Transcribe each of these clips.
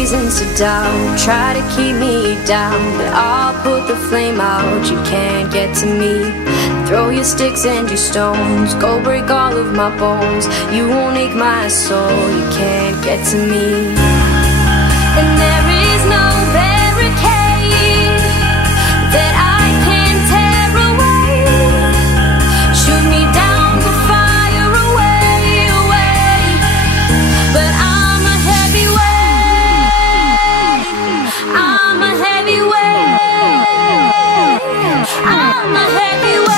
reasons to doubt, try to keep me down, but I'll put the flame out. You can't get to me. Throw your sticks and your stones, go break all of my bones. You won't ache my soul, you can't get to me. And there is no barricade that I can tear away. Shoot me down to fire away, away. But I'm a heavyweight, I'm a heavyweight, I'm a heavyweight.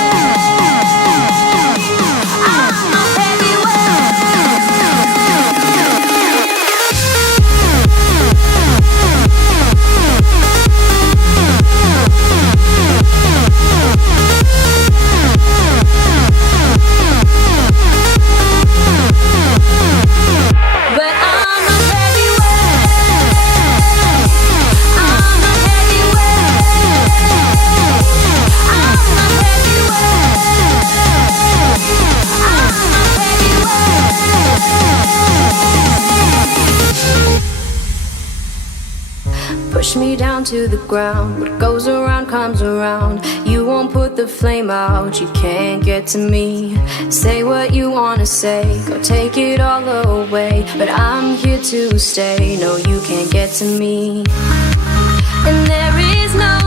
Push me down to the ground. What goes around comes around. You won't put the flame out, you can't get to me. Say what you wanna say, go take it all away, but I'm here to stay. No, you can't get to me. And there is no